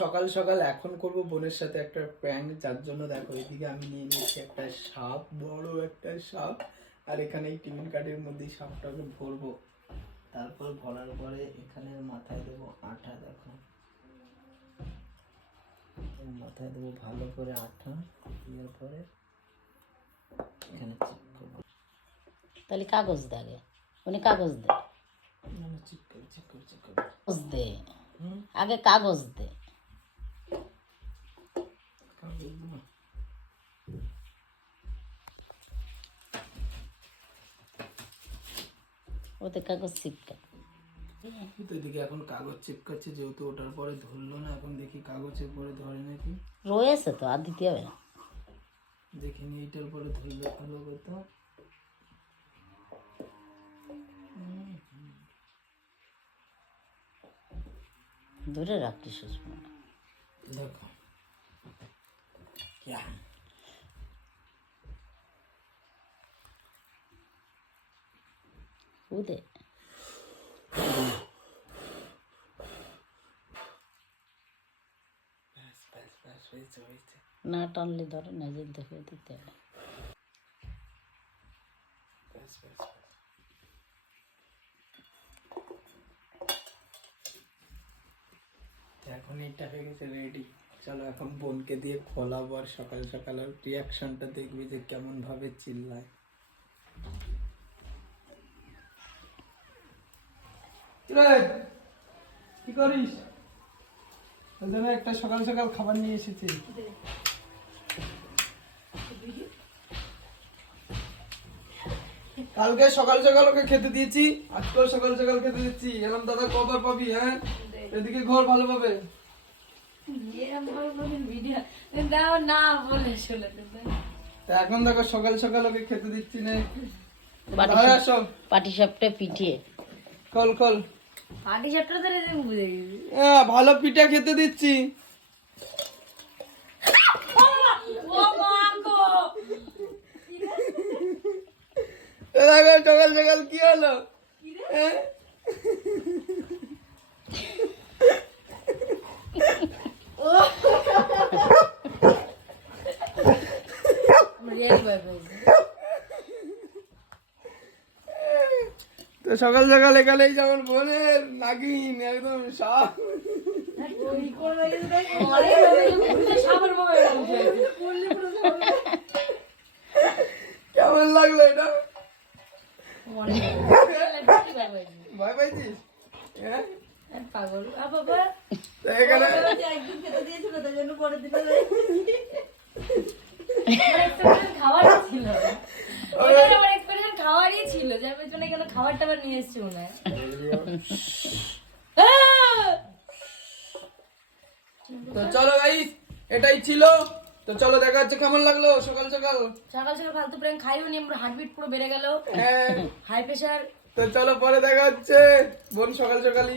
সকাল সকাল এখন করব বোনের সাথে একটা প্র্যাঙ্ক, যার জন্য দেখো এদিকে আমি নিয়ে নিয়েছি একটা সাপ, বড় একটা সাপ, আর এখানে এই টিফিন কার্ডের মধ্যে সাপটাকে ভরবো। তারপর ভরার পরে এখানে মাথায় দেবো আঠা, দেখো মাথায় দেবো ভালো করে আঠা, দেওয়ার পরে এখানে চিপকাবো। তাহলে কাগজ দে, আগে উনি কাগজ দে, কাগজ দে, আগে কাগজ দে। ওতে কাগজ চিপকা। এদিকে এখন কাগজ চিপকাচ্ছে, যেহেতু ওটার পরে ধরলো না, এখন দেখি কাগজের পরে ধরে নাকি। রয়েছে তো, আর দিতে হবে না। দেখিনি এইটার পরে ধরলে ভালো কথা। ধরে রাখতে সুষমা, দেখো উদে না টানলে ধরে না, যে দেখে দিতে হবে। এখন এটা হয়ে গেছে রেডি। চলো এখন বোনকে দিয়ে খোলাবো, আর সকাল সকাল আর রিয়াকশনটা দেখবি যে কেমন ভাবে চিল্লায়। কি করিস? ওই জন্য একটা সকাল সকাল খাবার নিয়ে এসেছি। কালকে সকাল সকাল ওকে খেতে দিয়েছি, আজকেও সকাল সকাল খেতে দিচ্ছি। এরকম দাদা কবার পাবি? হ্যাঁ, এদিকে ঘর ভালোভাবে। এখন দেখো সকাল সকাল ওকে খেতে দিচ্ছি না। পাটি সাপটা পিঠিয়ে খোল খোল। ভালো পিঠা খেতে দিচ্ছি। দেখো সকাল সকাল কি হলো? তো সকাল সকাল এখানেই যেমন বোনের নাগিন একদম সাপ। কেমন লাগলো এটা? ভয় পাইছিস? পাগল এখানে খাওয়ারই ছিল, যার জন্য কেন খাবার টাবার নিয়ে এসছি মনে হয়। তো চলো গাইস, এটাই ছিল। তো চলো দেখা হচ্ছে। কেমন লাগলো সকাল সকাল? সকাল সকাল ফালতু প্রেম খাইও নি, আমার হার্টবিট পুরো বেড়ে গেল, হ্যাঁ, হাই প্রেশার। তো চলো পরে দেখা হচ্ছে। বোন সকাল সকালই